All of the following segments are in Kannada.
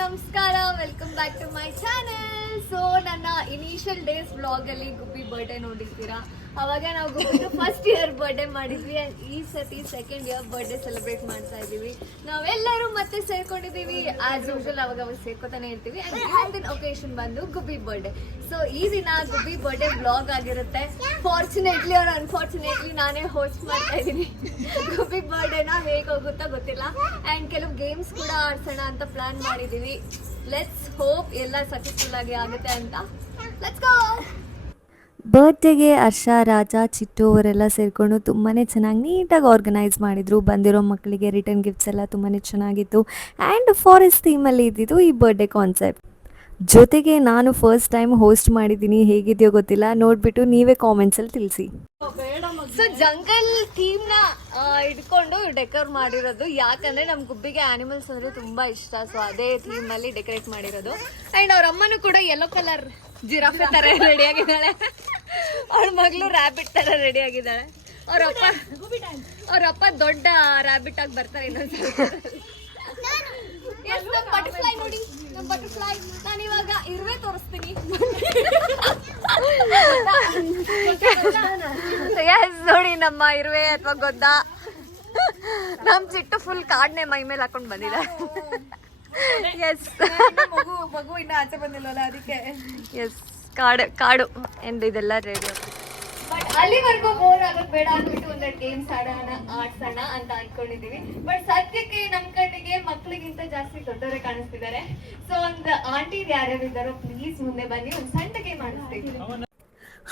ನಮಸ್ಕಾರ, welcome back to my channel. So ನನ್ನ ಇನಿಷಿಯಲ್ ಡೇಸ್ ವ್ಲಾಗ್ ಅಲ್ಲಿ ಗುಬ್ಬಿ ಬರ್ಡೇ ನೋಡಿರ್ತೀರಾ. ಅವಾಗ ನಾವು ಗುಬ್ಬಿದು ಫಸ್ಟ್ ಇಯರ್ ಬರ್ಡೇ ಮಾಡಿದ್ವಿ ಅಂಡ್ ಈ ಸತಿ ಸೆಕೆಂಡ್ ಇಯರ್ ಬರ್ಡೇ ಸೆಲೆಬ್ರೇಟ್ ಮಾಡ್ತಾ ಇದೀವಿ. ನಾವೆಲ್ಲರೂ ಮತ್ತೆ ಸೇರ್ಕೊಂಡಿದೀವಿ. ಆಸ್ ಯೂಶುವಲ್ ಅವಾಗ ಸೇರ್ಕೊತಾನೆ ಇರ್ತೀವಿ. ಅಂಡ್ ಇವತ್ತಿನ ಒಕೇಶನ್ ಬಂದು ಗುಬ್ಬಿ ಬರ್ಡೇ. ಸೊ ಈ ದಿನ ಗುಬ್ಬಿ ಬರ್ಡೇ ವ್ಲಾಗ್ ಆಗಿರುತ್ತೆ. ಫಾರ್ಚುನೇಟ್ಲಿ ಆರ್ ಅನ್ಫಾರ್ಚುನೇಟ್ಲಿ ನಾನೇ ಹೋಸ್ಟ್ ಮಾಡ್ತಾ ಇದ್ದೀನಿ. ಗುಬ್ಬಿ ಬರ್ಡೇನ ಹೇಗೆ ಹೋಗುತ್ತಾ ಗೊತ್ತಿಲ್ಲ. ಅಂಡ್ ಕೆಲವು ಗೇಮ್ಸ್ ಕೂಡ ಆಡ್ಸೋಣ ಅಂತ ಪ್ಲಾನ್ ಮಾಡಿದೀವಿ. ಲೆಟ್ಸ್ ಹೋಪ್ ಎಲ್ಲ ಸಕ್ಸಸ್ಫುಲ್ ಆಗಿ ಆಗುತ್ತೆ ಅಂತ. Let's go. ಬರ್ತ್ಡೇಗೆ ಹರ್ಷ, ರಾಜ, ಚಿಟ್ಟು ಅವರೆಲ್ಲ ಸೇರಿಕೊಂಡು ತುಂಬಾ ಚೆನ್ನಾಗಿ ನೀಟಾಗಿ ಆರ್ಗನೈಸ್ ಮಾಡಿದರು. ಬಂದಿರೋ ಮಕ್ಕಳಿಗೆ ರಿಟರ್ನ್ ಗಿಫ್ಟ್ಸ್ ಎಲ್ಲ ತುಂಬಾ ಚೆನ್ನಾಗಿತ್ತು. ಆ್ಯಂಡ್ ಫಾರೆಸ್ಟ್ ಥೀಮಲ್ಲಿ ಇದ್ದಿದ್ದು ಈ ಬರ್ಡೇ ಕಾನ್ಸೆಪ್ಟ್. ಜೊತೆಗೆ ನಾನು ಫಸ್ಟ್ ಟೈಮ್ ಹೋಸ್ಟ್ ಮಾಡಿದ್ದೀನಿ. ಹೇಗಿದೆಯೋ ಗೊತ್ತಿಲ್ಲ, ನೋಡಿಬಿಟ್ಟು ನೀವೇ ಕಾಮೆಂಟ್ಸಲ್ಲಿ ತಿಳಿಸಿ. ಸೊ ಜಂಗಲ್ ಥೀಮ್ ನ ಇಟ್ಕೊಂಡು ಡೆಕೋರ್ ಮಾಡಿರೋದು. ಯಾಕಂದ್ರೆ ನಮ್ ಗುಬ್ಬಿಗೆ ಆನಿಮಲ್ಸ್ ಅಂದ್ರೆ ತುಂಬಾ ಇಷ್ಟ. ಸೊ ಅದೇ ಥೀಮ್ ಅಲ್ಲಿ ಡೆಕೋರೇಟ್ ಮಾಡಿರೋದು. ಅಂಡ್ ಅವ್ರ ಅಮ್ಮನೂ ಕೂಡ ಯೆಲ್ಲೋ ಕಲರ್ ಜಿರಾಫೆ ತರ ರೆಡಿ ಆಗಿದ್ದಾಳೆ. ಅವ್ರ ಮಗಳು ರ್ಯಾಬಿಟ್ ತರ ರೆಡಿ ಆಗಿದ್ದಾಳೆ. ಅವ್ರಪ್ಪ ದೊಡ್ಡ ರ್ಯಾಬಿಟ್ ಆಗಿ ಬರ್ತಾರೆ ಇನ್ನೊಂದ್ಸಲ. ಬಟರ್ಫ್ಲೈ ನೋಡಿ, ನಮ್ ಬಟರ್ಫ್ಲೈ. ನಾನು ಇವಾಗ ಇರುವೆ ತೋರಿಸ್ತೀನಿ. ನೋಡಿ ನಮ್ಮ ಇರುವೆ ಅಥವಾ ಗೊದ್ದ. ನಮ್ ಚಿಟ್ಟು ಫುಲ್ ಕಾಡ್ನೆ ಮೈ ಮೇಲೆ ಹಾಕೊಂಡ್ ಬಂದಿದೆ. ಎಸ್, ಮಗು ಇನ್ನ ಆಚೆ ಬಂದಿಲ್ವಲ್ಲ ಅದಕ್ಕೆ. ಎಸ್, ಕಾಡು ಎಂಡ್ ಇದೆಲ್ಲ ರೆಡಿ. ಬಟ್ ಅಲ್ಲಿವರೆಗೂ ಬೋರ್ ಆಗೋದ್ ಬೇಡ ಅಂದ್ಬಿಟ್ಟು ಒಂದೆರಡು ಗೇಮ್ಸ್ ಆಡ್ಸೋಣ ಅಂತ ಅನ್ಕೊಂಡಿದೀವಿ. ಬಟ್ ಸದ್ಯಕ್ಕೆ ನಮ್ ಕಣ್ಣಿಗೆ ಮಕ್ಳಿಗಿಂತ ಜಾಸ್ತಿ ದೊಡ್ಡವರೇ ಕಾಣಿಸ್ತಿದ್ದಾರೆ. ಸೊ ಒಂದು ಆಂಟಿ ಯಾರ್ಯಾರು ಇದ್ದಾರೋ ಪ್ಲೀಸ್ ಮುಂದೆ ಬನ್ನಿ, ಒಂದು ಸಣ್ಣ ಗೇಮ್ ಆಡಿಸ್ತೀವಿ.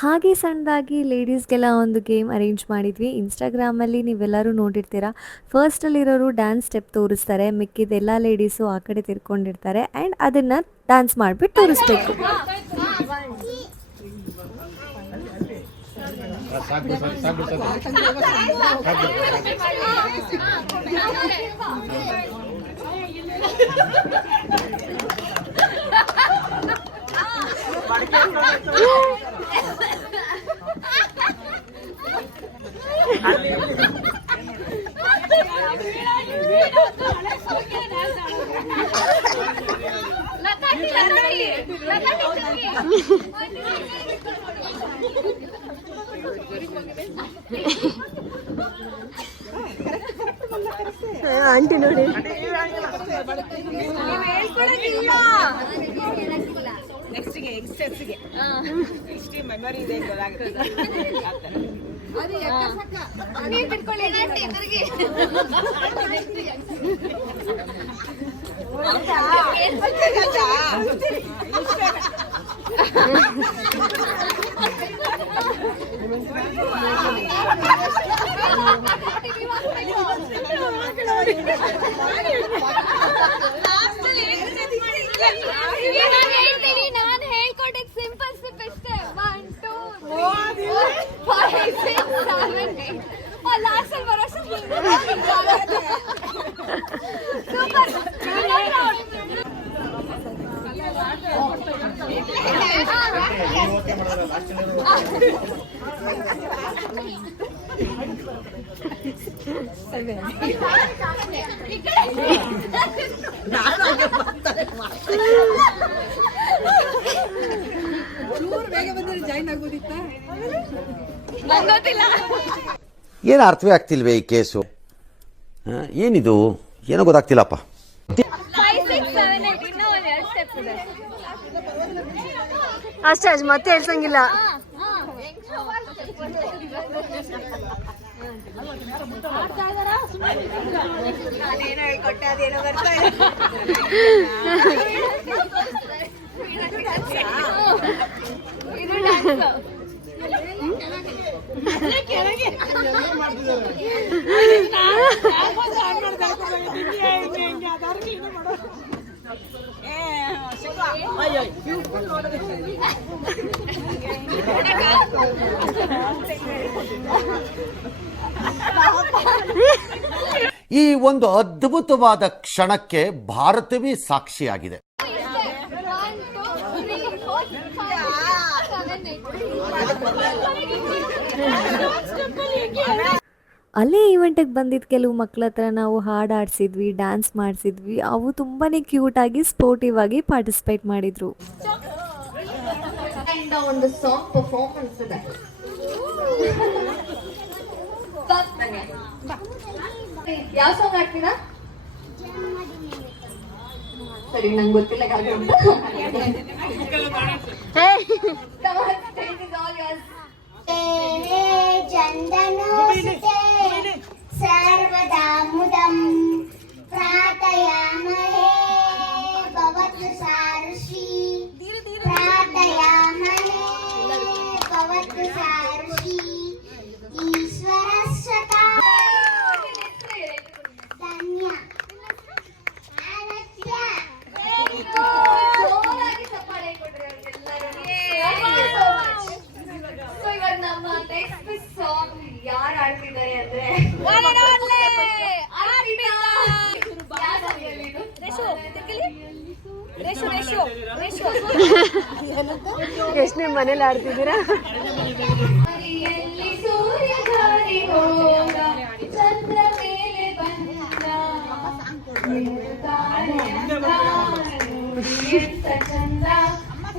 ಹಾಗೆ ಸಣ್ಣದಾಗಿ ಲೇಡೀಸ್ಗೆಲ್ಲ ಒಂದು ಗೇಮ್ ಅರೇಂಜ್ ಮಾಡಿದ್ವಿ. ಇನ್ಸ್ಟಾಗ್ರಾಮಲ್ಲಿ ನೀವೆಲ್ಲರೂ ನೋಡಿರ್ತೀರ. ಫಸ್ಟಲ್ಲಿರೋರು ಡ್ಯಾನ್ಸ್ ಸ್ಟೆಪ್ ತೋರಿಸ್ತಾರೆ, ಮಿಕ್ಕಿದೆಲ್ಲ ಲೇಡೀಸು ಆ ಕಡೆ ತಿರ್ಕೊಂಡಿರ್ತಾರೆ. ಆ್ಯಂಡ್ ಅದನ್ನು ಡ್ಯಾನ್ಸ್ ಮಾಡಿಬಿಟ್ಟು ತೋರಿಸ್ಬೇಕು. ಆಂಟಿ ನೋಡಿ, ಮೆಮೊರಿ ಇದೆ. ನಾನು ಹೇಳ್ಕೊಟ್ಟಿದ್ ಸಿಂಪಲ್ ಸಿಪ್ ಅಷ್ಟೇ. 1 2 3 4 5 6 7 8 ಲಾಸ್ಟ್ ಅಲ್ಲಿ ಬರೋ ಏನು ಅರ್ಥವೇ ಆಗ್ತಿಲ್ವೇ ಈ ಕೇಸು? ಏನಿದು ಏನೋ ಗೊತ್ತಾಗ್ತಿಲ್ಲಪ್ಪ. ಅಷ್ಟೇ, ಮತ್ತೆ ಹೇಳ್ಸಂಗಿಲ್ಲ. ನಾನೇನೋ ಹೇಳ್ಕೊಟ್ಟೆ, ಅದೇನೋ ಬರ್ತಾ ಇದೆ. ಇದು ಡ್ಯಾನ್ಸ್. ಈ ಒಂದು ಅದ್ಭುತವಾದ ಕ್ಷಣಕ್ಕೆ ಭಾರತವೇ ಸಾಕ್ಷಿಯಾಗಿದೆ. ಅಲ್ಲೇ ಈವೆಂಟಿಗೆ ಬಂದಿದ್ದ ಕೆಲವು ಮಕ್ಳ ಹತ್ರ ನಾವು ಹಾಡು ಆಡಿಸಿದ್ವಿ, ಡ್ಯಾನ್ಸ್ ಮಾಡಿಸಿದ್ವಿ. ಅವು ತುಂಬಾ ಕ್ಯೂಟಾಗಿ ಸ್ಪೋರ್ಟಿವ್ ಆಗಿ ಪಾರ್ಟಿಸಿಪೇಟ್ ಮಾಡಿದರು. ಒಂದು ಸಾಂಗ್ ಪರ್ಫಾರ್ಮೆನ್ಸ್ ಇದೆ. ಯಾವ ಸಾಂಗ್ ಆಡ್ತೀರಾ? ಸರಿ, ನಂಗೆ ಗೊತ್ತಿಲ್ಲ ಯಾವ್ದು ಅಂತ. ಚಂದನೋಸುತೆ ಸರ್ವದಾ ಮುದಂ ಪ್ರಾರ್ಥಯಾಮಹೇ ಭವತು ಸಾರುಷಿ ಪ್ರಾರ್ಥಯಾಮಹೇ ಭವತು ಸಾರುಷಿ ಈಶ್ವರಸ್ವತಾ ಧನ್ಯ ಅನತ್ಯ. ಜೋರಾಗಿ ಚಪ್ಪಾಳೆ ಕೊಡ್ರಿ ಅವ್ರಿಗೆಲ್ಲರೂ. So, ಇವಾಗ ನಮ್ಮ ನೆಕ್ಸ್ಟ್ ಸಾಂಗ್ ಯಾರು ಆಡ್ತಿದ್ದಾರೆ ಅಂದ್ರೆ ಎಷ್ಟು ನಿಮ್ಮ ಮನೇಲಿ ಆಡ್ತಿದ್ದೀರಾ? ಹರಿಯಲ್ಲಿ ಸೂರ್ಯ ಗಾಳಿ ಹೋದ, ಚಂದ್ರ ಮೇಲೆ ಬಂದ, ಎಂತ ಚಂದ,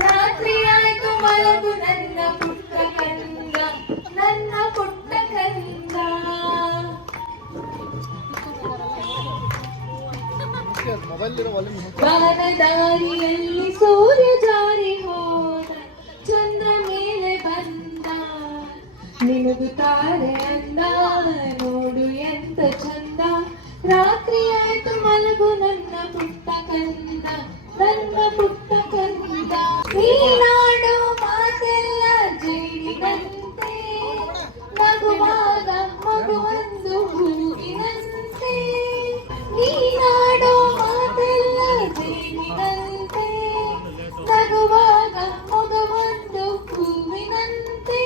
ರಾತ್ರಿ ಆಯ್ತು ಮಲಗು ನನ್ನ ಪುಟ್ಟ ಕಂದ, ನನ್ನ ಪುಟ್ಟ ಕಂದ. ಬಾನದಾರಿಯಲ್ಲಿ ಸೂರ್ಯ ಜಾರಿ ಹೋದ, ಚಂದ್ರ ಮೇಲೆ ಬಂದ, ನಿನಗುತ್ತಾರೆ ಅಂದ, ನೋಡು ಎಂತ ಚಂದ, ರಾತ್ರಿ ಆಯ್ತು ಮಲಗು ನನ್ನ ಪುಟ್ಟ ಕಂದ, ನನ್ನ ಪುಟ್ಟ ಕಂದ. ನೀನಾಡೋ ಮಾತೆಲ್ಲ ಜೇನಿನಂತೆ, ನಗುವಾಗ ಮಗುವೊಂದು ಹೂವಿನಂತೆ. ನೀನಾಡೋ ಮಾತೆಲ್ಲ ಜೇನಿನಂತೆ, ನಗುವಾಗ ಮಗುವೊಂದು ಹೂವಿನಂತೆ.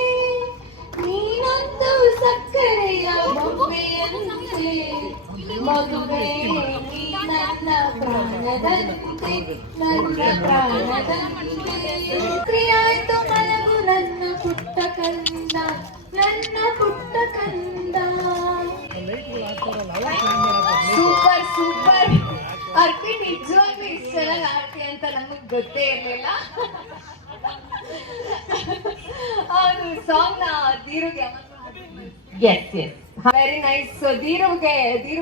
ನೀನೊಂದು ಸಕ್ಕರೆಯ ಬೊಂಬೆಯಂತೆ, ಮಗುವೇ ನೀ ನನ್ನ ಪ್ರಾಣದಂತೆ, ನನ್ನ ಪ್ರಾಣದಂತೆ. ಆಯ್ತು ಮಲಗು ನನ್ನ ಪುಟ್ಟ ಕಂದ, ನನ್ನ ಪುಟ್ಟ ಕಂದ. Super super. ಅರ್ಪಿ ನಿಜವಾಗ್ಲೂ ಇಷ್ಟ ಚೆನ್ನಾಗಿ ಆಡ್ತಿ ಅಂತ ನಮಗ್ ಗೊತ್ತೇ ಇರ್ಲಿಲ್ಲ. ಅದು ಸಾಂಗ್ ನ ಧೀರುಗೆ yes yes very nice. So Dheeru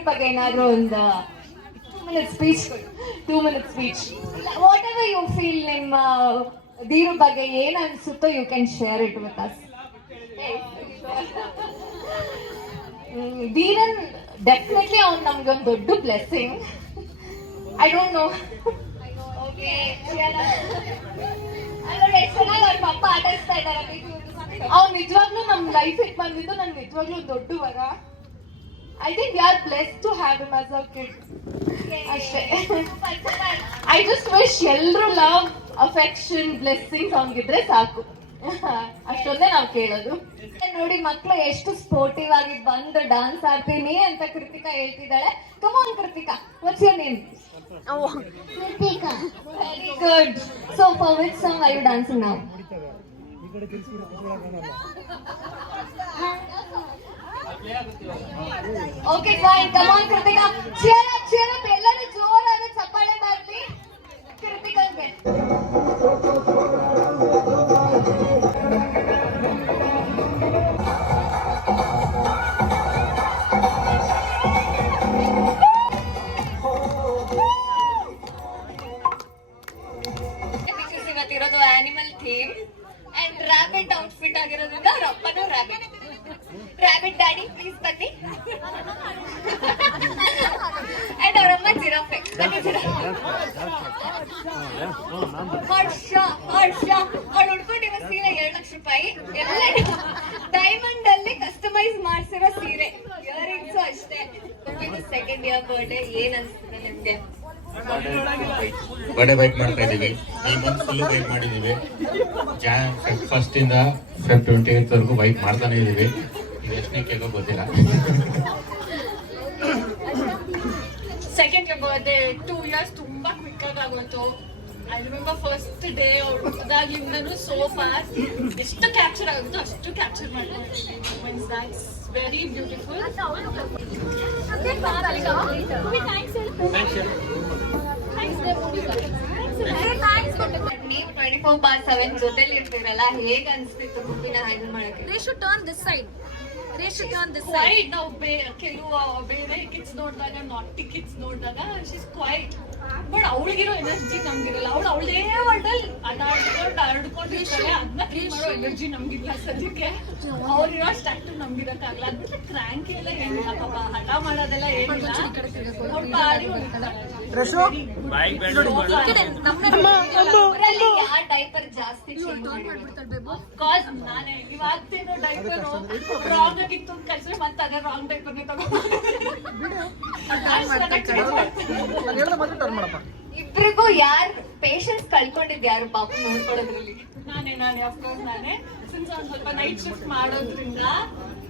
ಬಗ್ಗೆ ಏನಾದ್ರು ಒಂದು 2 minutes speech, 2 minutes speech, whatever you feel. ನಿಮ್ಮ ಧೀರು ಬಗ್ಗೆ ಏನ್ ಅನ್ಸುತ್ತೋ you can share it with us. Dheeran definitely ಅವ್ನು ನಮ್ಗೆ ಒಂದು ದೊಡ್ಡ blessing. I don't know. Okay, ಚೆನ್ನಾಗಿ ಅವ್ರ ಪಪ್ಪ ಆಟಾಡಿಸ್ತಾ ಇದ್ದಾರೆ. ಅವ್ನು ನಿಜವಾಗ್ಲೂ ನಮ್ ಲೈಫ್ ಇಟ್ ಬಂದಿದ್ದು ನನ್ಗೆ ನಿಜವಾಗ್ಲೂ ಒಂದು ದೊಡ್ಡ ವರ. I think we are blessed to have him as a kid. ಅಷ್ಟೇ. ಐ ಜಸ್ಟ್ ವಿಶ್ ಎಲ್ರು ಲವ್, ಅಫೆಕ್ಷನ್, ಬ್ಲೆಸ್ಸಿಂಗ್ಸ್ ಅವ್ನಿಗಿದ್ರೆ ಸಾಕು. ಅಷ್ಟೊಂದೇ ನಾವು ಕೇಳೋದು. ನೋಡಿ, ಮಕ್ಳು ಎಷ್ಟು ಸ್ಪೋರ್ಟಿವ್ ಆಗಿ ಬಂದು ಡಾನ್ಸ್ ಆಡ್ತೀನಿ ಅಂತ ಕೃತಿಕಾ ಹೇಳ್ತಿದ್ದಾಳೆ. Come on Kritika, what's your name? Kritika. Very good. So for which song are you dancing now? Okay, fine. Come on, Kritika. Cheer up, cheer up. ಎಲ್ಲರೂ ಜೋರಾದ ಚಪ್ಪಾಳೆ ಮಾಡ್ಲಿ ಕೃತಿಕಂಗೆ. ಇವತ್ತಿರೋದು animal theme and rabbit outfit ಆಗಿರೋದ್ರಿಂದ ಅವ್ರ ಅಪ್ಪನೂ ರಾಬಿಟ್. ರಾಬಿಟ್ ಡ್ಯಾಡಿ ಪ್ಲೀಸ್ ಬನ್ನಿ. ಅಂಡ್ ಅವರಮ್ಮ ಜಿರಾಫೆ. ಹರ್ಷ ಅವ್ಳು ಉಡ್ಕೊಂಡಿರೋ ಸೀರೆ 2 ಲಕ್ಷ ರೂಪಾಯಿ. ಎಲ್ಲ ಡೈಮಂಡ್ ಅಲ್ಲಿ ಕಸ್ಟಮೈಸ್ ಮಾಡ್ಸಿರೋ ಸೀರೆ, ಇಯರಿಂಗ್ಸು ಅಷ್ಟೇ. ಸೆಕೆಂಡ್ ಇಯರ್ ಬರ್ಡೇ ಏನ್ ಅನ್ಸ್ತದೆ ನಿಮ್ಗೆ? ಬರ್ಡೇ ವೈಟ್ ಮಾಡ್ತಾ ಇದೀವಿ. ಈ ಮಂತ್ ಫುಲ್ ವೈಟ್ ಮಾಡಿದೀವಿ. Feb 1st ಇಂದ Feb 28th ವರೆಗೂ ವೈಟ್ ಮಾಡ್ತಾನೆ ಇದೀವಿ. ಈಗ ಎಷ್ಟನೇ ಕೇಳೋ ಗೊತ್ತಿಲ್ಲ. ಸೆಕೆಂಡ್ ಬರ್ಡೇ 2 years ತುಂಬಾ ಕ್ವಿಕ್ ಆಗೋಯ್ತು. ಐ ರಿಮೆಂಬರ್ ಫಸ್ಟ್ ಡೇ ಅದಾಗ್ಲಿಂದನೂ ಸೋ ಫಾರ್ ಎಷ್ಟು ಕ್ಯಾಪ್ಚರ್ ಆಗುತ್ತೋ ಅಷ್ಟು ಕ್ಯಾಪ್ಚರ್ ಮಾಡಿದ್ದೀನಿ. That's very beautiful. ನೀವು 24/7 ಜೊತೆಲಿ ಇರ್ತೀರಲ್ಲ, ಹೇಗ್ ಅನ್ಸ್ತಿತ್ತು ಗುಬ್ಬಿನ ಹ್ಯಾಂಡಲ್ ಮಾಡಕ್ಕೆ? They should turn this side. ನಾವು ಕೆಲವು ಬೇರೆ ಕಿಡ್ಸ್ ನೋಡಿದಾಗ, ನಾಟಿ ಕಿಡ್ಸ್ ನೋಡಿದಾಗ ಶೀಸ್ ಕ್ವೈಟ್, ಬಟ್ ಅವಳಿಗಿರೋ ಎನರ್ಜಿ ನಮ್ಗಿರಲ್ಲ. ಅವಳದೇ ವರ್ಲ್ಡಲ್ಲಿ ಆಡ್ಕೊಂಡಿರ್ತಾಳೆ, ಅದನ್ನ ಕ್ಲೀನ್ ಮಾಡೋ ಎನರ್ಜಿ ನಮ್ಗಿಲ್ಲ ಸದ್ಯಕ್ಕೆ. ಅವ್ರಿರೋ ಅಷ್ಟು ಆಕ್ಟಿವ್ ನಮ್ಗಿರಕ್ಕಾಗಲ್ಲ. ಅದ್ಬಿಟ್ಟು ಕ್ರ್ಯಾಂಕಿ ಎಲ್ಲ ಏನಿಲ್ಲ ಪಾಪ, ಹಠ ಮಾಡೋದೆಲ್ಲ ಏನಿಲ್ಲ. ಯಾರ್ ಡೈಪರ್ ಜಾಸ್ತಿ ಕಾಸ್ ನಾನೇ ಇವಾಗ್ತೇನೋ ಡೈಪರ್ ರಾಂಗ್ ಆಗಿತ್ತು ಅಂತ ಕಳ್ಸಿದ್ರೆ ಮತ್ತೆ ಅದೇ ರಾಂಗ್ ಡೈಪರ್ನೇ ಇಬ್ರಿಗೂ ಯಾರ್ ಪೇಷನ್ಸ್ ಕಳ್ಕೊಂಡಿದ್ ಯಾರು ಪಾಪ ನೋಡ್ಕೊಳ್ಳೋದ್ರಲ್ಲಿ? ನಾನೇ ಅಫ್ಕೋರ್ಸ್ ನಾನೇ. ಸಿನ್ಸ್ ಒಂದ್ ಸ್ವಲ್ಪ ನೈಟ್ ಶಿಫ್ಟ್ ಮಾಡೋದ್ರಿಂದ,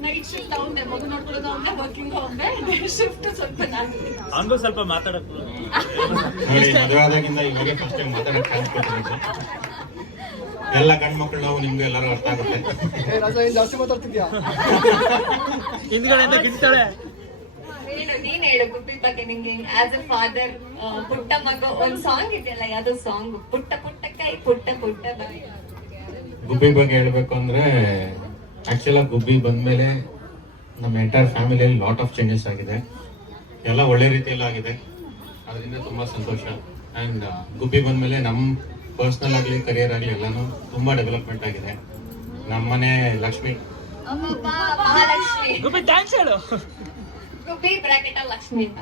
ನೈಟ್ ಶಿಫ್ಟ್ ಅವನೇ, ಮಗು ನೋಡ್ಕೊಳ್ಳೋದು ಅವನೇ, ವರ್ಕಿಂಗ್ ಅವನೇ, ಡೇ ಶಿಫ್ಟ್ ಸ್ವಲ್ಪ ನಾನು. ಹಂಗೂ ಸ್ವಲ್ಪ ಮಾತಾಡಕ್ ನೋಡಿ, ಮದುವೆ ಆದಾಗಿಂದ ಇವಾಗ ಫಸ್ಟ್ ಟೈಮ್ ಮಾತಾಡಕ್ ಚಾನ್ಸ್ ಕೊಟ್ಟಿದ್ದೀನಿ. ಎಲ್ಲ ಗಂಡು ಮಕ್ಕಳು ನಾವು ನಿಮ್ಗೆ ಎಲ್ಲರೂ ಅರ್ಥ ಆಗುತ್ತೆ. ಹಿಂದ್ಗಡೆಯಿಂದ ಗಿಲ್ತಾಳೆ. ನೀನ್ ಹೇಳು ಗುಬ್ಬಿ ಬಗ್ಗೆ ನಿಂಗೆ ಆಸ್ ಅ ಫಾದರ್. ಪುಟ್ಟ ಮಗ ಒಂದ್ ಸಾಂಗ್ ಇದೆಯಲ್ಲ, ಯಾವ್ದೋ ಸಾಂಗ್, ಪುಟ್ಟ ಪುಟ್ಟ ಕೈ ಪುಟ್ಟ ಪುಟ್ಟ ಬಾಯಿ. ಗುಬ್ಬಿ ಬಗ್ಗೆ ಹೇಳ್ಬೇಕು ಅಂದ್ರೆ, ಆಕ್ಚುಲ್ ಆಗಿ ಗುಬ್ಬಿ ಬಂದ್ಮೇಲೆ ನಮ್ಮ ಎಂಟೈರ್ ಫ್ಯಾಮಿಲಿಯಲ್ಲಿ ಲಾಟ್ ಆಫ್ ಚೇಂಜಸ್ ಆಗಿದೆ. ಎಲ್ಲ ಒಳ್ಳೆ ರೀತಿಯಲ್ಲಿ ಆಗಿದೆ, ಅದರಿಂದ ತುಂಬಾ ಸಂತೋಷ. ಅಂಡ್ ಗುಬ್ಬಿ ಬಂದ್ಮೇಲೆ ನಮ್ಮ ಪರ್ಸನಲ್ ಆಗಲಿ ಕರಿಯರ್ ಆಗಲಿ ಎಲ್ಲಾನು ತುಂಬಾ ಡೆವಲಪ್ಮೆಂಟ್ ಆಗಿದೆ. ನಮ್ಮನೆ ಲಕ್ಷ್ಮಿ, ಮಹಾಲಕ್ಷ್ಮಿ, ಗುಬ್ಬಿ ಡ್ಯಾನ್ಸ್ ಹೇಳು. ಗುಬ್ಬಿ ಬ್ರಾಕೆಟ್ ಲಕ್ಷ್ಮಿ ಅಂತ.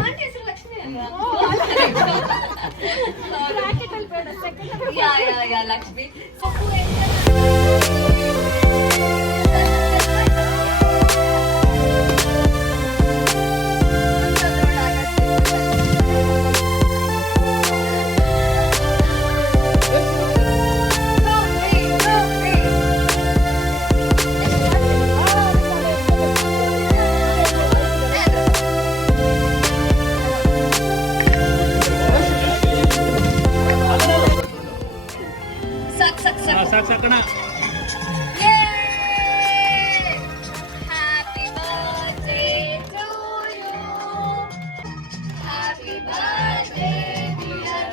ಆಂಟಿ ಹೆಸರು ಲಕ್ಷ್ಮಿ ಅಲ್ವಾ? ಯಾ Lakshmi. ಸಾಕಣ. Happy birthday to you. Happy birthday, dear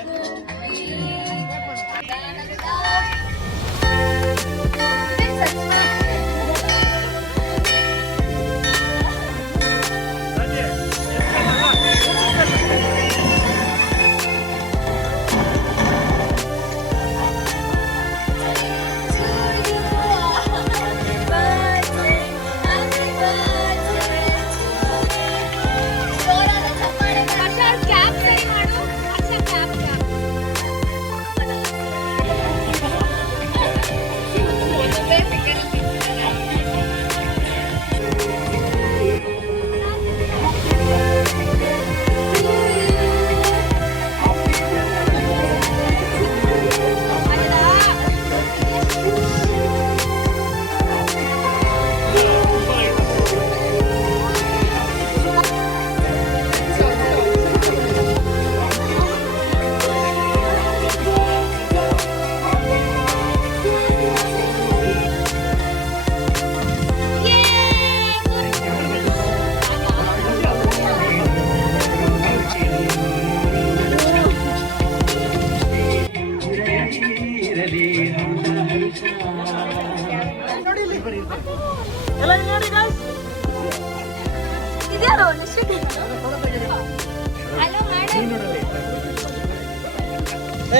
Guppy.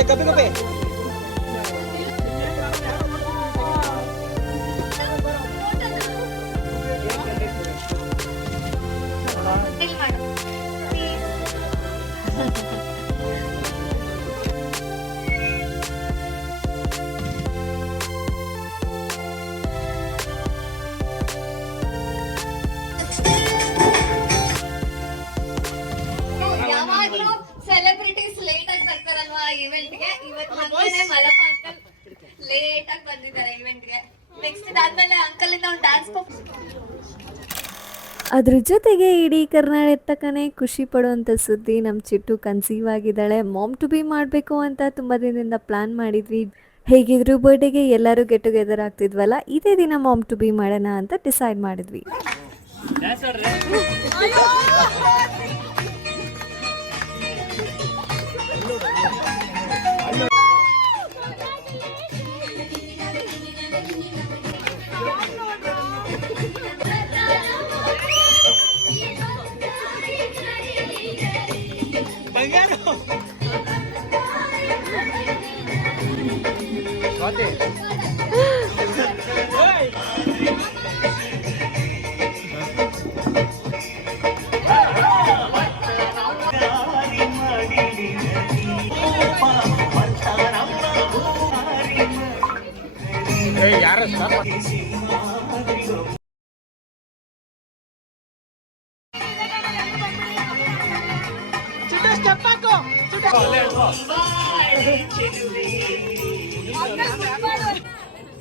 ಕಪ್ಪಿ ಕಪ್ಪಿ ಯಾವಾಗ್ಲೂ ಸೆಲೆಬ್ರಿಟೀಸ್ ಲೇಟ್ ಆಗಿ ಬರ್ತಾರಲ್ವಾ ಇವೆಂಟ್ಗೆ. ಇವತ್ತು ಹಂಗೇನೆ ಮಲಪ ಅಂಕಲ್ ಲೇಟ್ ಆಗಿ ಬಂದಿದ್ದಾರೆ ಇವೆಂಟ್ಗೆ. ನೆಕ್ಸ್ಟ್ ಇದಾದ್ಮೇಲೆ ಅಂಕಲ್ ಇಂದ ಒಂದು ಡ್ಯಾನ್ಸ್ ಅದ್ರ ಜೊತೆಗೆ ಇಡೀ ಕರ್ನಾಟಕನೇ ಖುಷಿ ಪಡುವಂಥ ಸುದ್ದಿ, ನಮ್ಮ ಚಿಟ್ಟು ಕನ್ಸೀವ್ ಆಗಿದ್ದಾಳೆ. ಮಾಮ್ ಟು ಬಿ ಮಾಡಬೇಕು ಅಂತ ತುಂಬ ದಿನದಿಂದ ಪ್ಲ್ಯಾನ್ ಮಾಡಿದ್ವಿ. ಹೇಗಿದ್ರು ಬರ್ಡೇಗೆ ಎಲ್ಲರೂ ಗೆಟ್ ಟುಗೆದರ್ ಆಗ್ತಿದ್ವಲ್ಲ, ಇದೇ ದಿನ ಮಾಮ್ ಟು ಬಿ ಮಾಡೋಣ ಅಂತ ಡಿಸೈಡ್ ಮಾಡಿದ್ವಿ.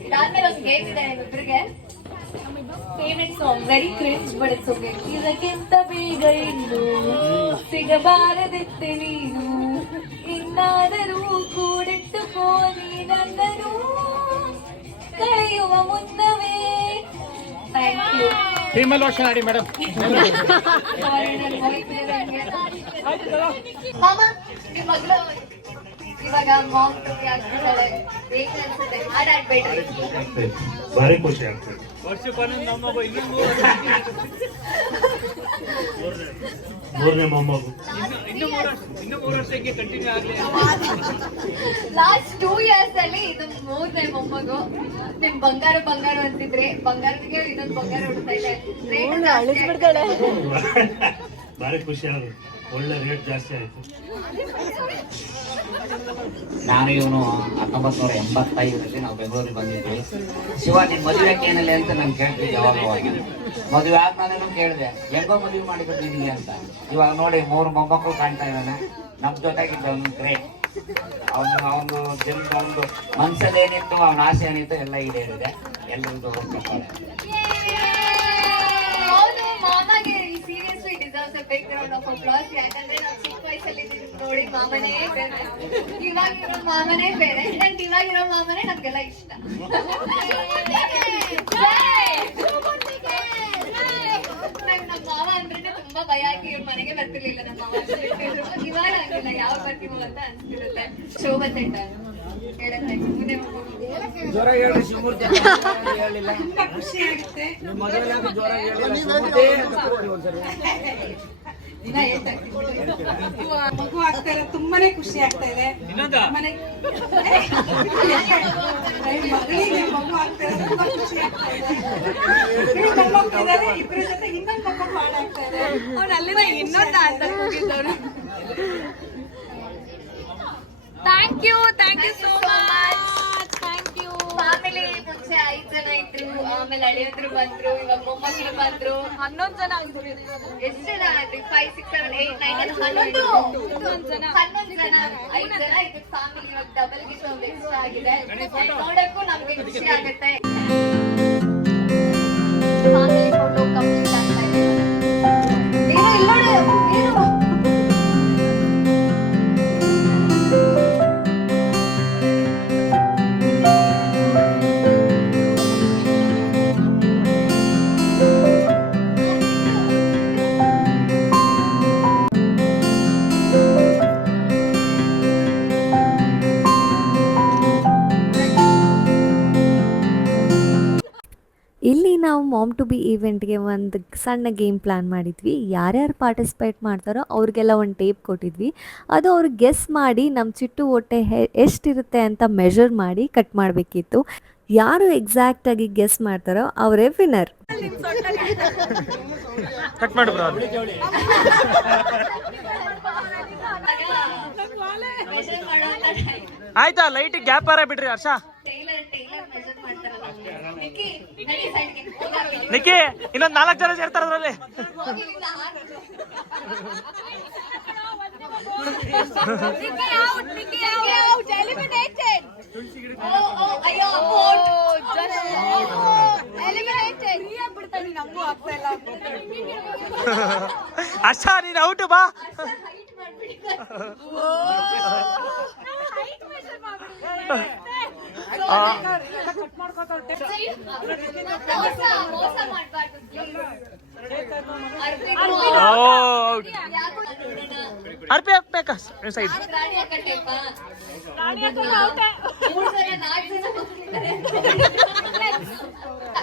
ಇದಾದ್ಮೇಲೆ ಒಂದು ಗೇಮ್ ಇದೆ ನಿಮ್ಮಿಬ್ರಿಗೆ. Favourite song, very cringe but it's okay. ಇದಕ್ಕಿಂತ ಬೇಗ ಇನ್ನು ಸಿಗಬಾರದಿತ್ತೆ ನೀನು, ಇನ್ನಾದರೂ ಕೂಡಿಟ್ಟುಕೋ ನೀನಂದರೂ ಕಳೆಯುವ ಮುನ್ನವೇ. Thank you. ಫೀಮೇಲ್ ವರ್ಷನ್ ಆಡಿ ಮೇಡಮ್. ಮಾಮ, ನಿಮ್ಮ ಮಗಳು ಇವಾಗ ಮಾಮ್ ಟು ಬಿ ಆಗ್ತಿದ್ದಾಳೆ, ಹೇಗೆ ಅನ್ಸುತ್ತೆ? ಹಾಡಾಡ್ಬೇಡ್ರಿ. ಭಾರಿ ಖುಷಿ ಆಗ್ತದೆ. ಮೂರನೇ ಮೊಮ್ಮಗು. ಲಾಸ್ಟ್ 2 years ಅಲ್ಲಿ ಇದು 3ನೇ ಮೊಮ್ಮಗು. ನಿಮ್ ಬಂಗಾರ ಬಂಗಾರ ಅಂತಿದ್ರೆ ಬಂಗಾರನಿಗೆ ಇನ್ನೊಂದು ಬಂಗಾರ ಹುಡ್ತಾ ಇದೆ. ಭಾರಿ ಖುಷಿ ಆಗುತ್ತೆ, ಒಳ್ಳೆ ರೇಟ್ ಜಾಸ್ತಿ ಆಯ್ತು. ನಾನು ಇವನು 1985ರಲ್ಲಿ ನಾವು ಬೆಂಗಳೂರಿಗೆ ಬಂದಿದ್ವಿ. ಶಿವ ನಿನ್ ಮದುವೆ ಏನಿಲ್ಲ ಅಂತ ನಾನು ಕೇಳ್ತಿದ್ದೆ ಯಾವಾಗ. ಮದುವೆ ಆದ್ಮೇಲೆ ಕೇಳಿದೆ ಹೆಂಗೋ ಮದುವೆ ಮಾಡಿಕೊಟ್ಟಿದೀನಿ ಅಂತ. ಇವಾಗ ನೋಡಿ 3 ಮೊಮ್ಮಕ್ಕಳು ಕಾಣ್ತಾ ಇದ್ದಾನೆ. ನಮ್ ಜೊತೆಗಿದ್ದ ಅವನು ಗ್ರೇಟ್. ಅವನು ಜನ್ಮ ಒಂದು ಮನ್ಸಲ್ಲೇನಿತ್ತು, ಅವನ ಆಸೆ ಏನಿತ್ತು ಎಲ್ಲ ಈಡೇರಿದೆ. ಎಲ್ಲರಿಗೂ ಹೌದು, ಮಾಮಗೆ seriously deserves a big round of applause. ಯಾಕಂದ್ರೆ ನಾವು ಚಿಕ್ಕ ವಯಸ್ಸಲ್ಲಿ ನೋಡಿ ಮಾಮನೇ ಬೇರೆ, ಇವಾಗಿರೋ ಮಾಮನೇ ಬೇರೆ, ಅಂಡ್ ಇವಾಗಿರೋ ಮಾಮನೇ ನಮ್ಗೆಲ್ಲ ಇಷ್ಟ. ನಂಗೆ ನಮ್ಮ ಮಾವ ಅಂದ್ರೆ ತುಂಬಾ ಭಯ ಆಗಿ ಇವ್ರ ಮನೆಗೆ ಬರ್ತಿರ್ಲಿಲ್ಲ. ನಮ್ಮ ಮಾವ ಇವಾಗ ಆಗಿಲ್ಲ, ಯಾವ ಬರ್ತೀವೋ ಅಂತ ಅನ್ಸ್ತಿರುತ್ತೆ. ಶೋಭಾ ಸೆಂಟ ಹೇಳತ್ತೆ ಖುಷಿ ಆಗುತ್ತೆ. ಮಗು ಆಗ್ತಾ ಇದೆ, ತುಂಬಾನೇ ಖುಷಿ ಆಗ್ತಾ ಇದೆ. ಮಗಳಿಗೆ ಮಗು ಆಗ್ತಾ ಇದೆ, ತುಂಬಾ ಖುಷಿ ಆಗ್ತಾ ಇದೆ. ಮೊಮ್ಮಕ್ಕಳಿದ್ದಾರೆ, ಇಬ್ಬರ ಜೊತೆ ಇನ್ನೊಂದು ಮೊಮ್ಮಕ್ಕಳು ಹಾಳಾಗ್ತಾ ಇದೆ. ಅವ್ನು ಅಲ್ಲಿಂದ ಇನ್ನೊಂದು ಅಂತ ಹೋಗಿದ್ದವ್ರು. Thank you so much. Family ಮುಂಚೆ 5 ಜನ ಇದ್ರು, ಆಮೇಲೆ ಅಳಿಯಂದ್ರು ಬಂದ್ರು, ಇವಾಗ ಮೊಮ್ಮಕ್ಕಳು ಬಂದ್ರು. 11 ಜನ ಆಗ್ತಾರೆ. ಎಷ್ಟು ಜನ ಆಯ್ತು? 5, 6, 7, 8, 9, 11 ಜನ. 5 ಜನ ಇದು ಫ್ಯಾಮಿಲಿ. ಇವಾಗ ಡಬಲ್ ಗಿಂತ ಒಂದು ಎಕ್ಸ್ಟ್ರಾ ಆಗಿದೆ. ನೋಡಕ್ಕೂ ನಮ್ಗೆ ಖುಷಿ ಆಗುತ್ತೆ. ಫ್ಯಾಮಿಲಿ ಫೋಟೋ ಕಂಪ್ಲೀಟ್ ಆಗ್ತಾ ಇದೆ. ಏನೋ ಇಲ್ಲ ಏನೋ ಇಲ್ಲಿ ನಾವು ಮಾಮ್ ಟು ಬಿ ಈವೆಂಟ್ಗೆ ಒಂದು ಸಣ್ಣ ಗೇಮ್ ಪ್ಲ್ಯಾನ್ ಮಾಡಿದ್ವಿ. ಯಾರ್ಯಾರು ಪಾರ್ಟಿಸಿಪೇಟ್ ಮಾಡ್ತಾರೋ ಅವ್ರಿಗೆಲ್ಲ ಒಂದು ಟೇಪ್ ಕೊಟ್ಟಿದ್ವಿ. ಅದು ಅವ್ರು ಗೆಸ್ ಮಾಡಿ ನಮ್ಮ ಚಿಟ್ಟು ಹೊಟ್ಟೆ ಎಷ್ಟಿರುತ್ತೆ ಅಂತ ಮೆಷರ್ ಮಾಡಿ ಕಟ್ ಮಾಡಬೇಕಿತ್ತು. ಯಾರು ಎಕ್ಸಾಕ್ಟಾಗಿ ಗೆಸ್ ಮಾಡ್ತಾರೋ ಅವರೇ ವಿನ್ನರ್. ಕಟ್ ಮಾಡಿ ಬ್ರೋ. ಆಯ್ತಾ, ಲೈಟ್ ಗ್ಯಾಪ್ ಆರ ಬಿಡ್ರಿ ಹರ್ಷ. ನಿಕ್ಕಿ ಇನ್ನೊಂದು 4 ಜನ ಸೇರ್ತಾರ ಅದ್ರಲ್ಲಿ. ಅಯ್ಯೋ ಅಂತ ನಮಗೂ ಆಗ್ತಾ ಇಲ್ಲ. ಹರ್ಷ ನೀನ್ ಔಟ್ ಬಾ. ಹೈಟ್ ಮಾಡ್ಬಿಡಿ. ಮೋಸ ಮಾಡ್ಬಾರ್ದು ಅರ್ಪಿ ಹಾಕ್ಬೇಕಾ ಸೈಡ್? ರಾಣಿ ಅಕ್ಕ ಟೈಪ.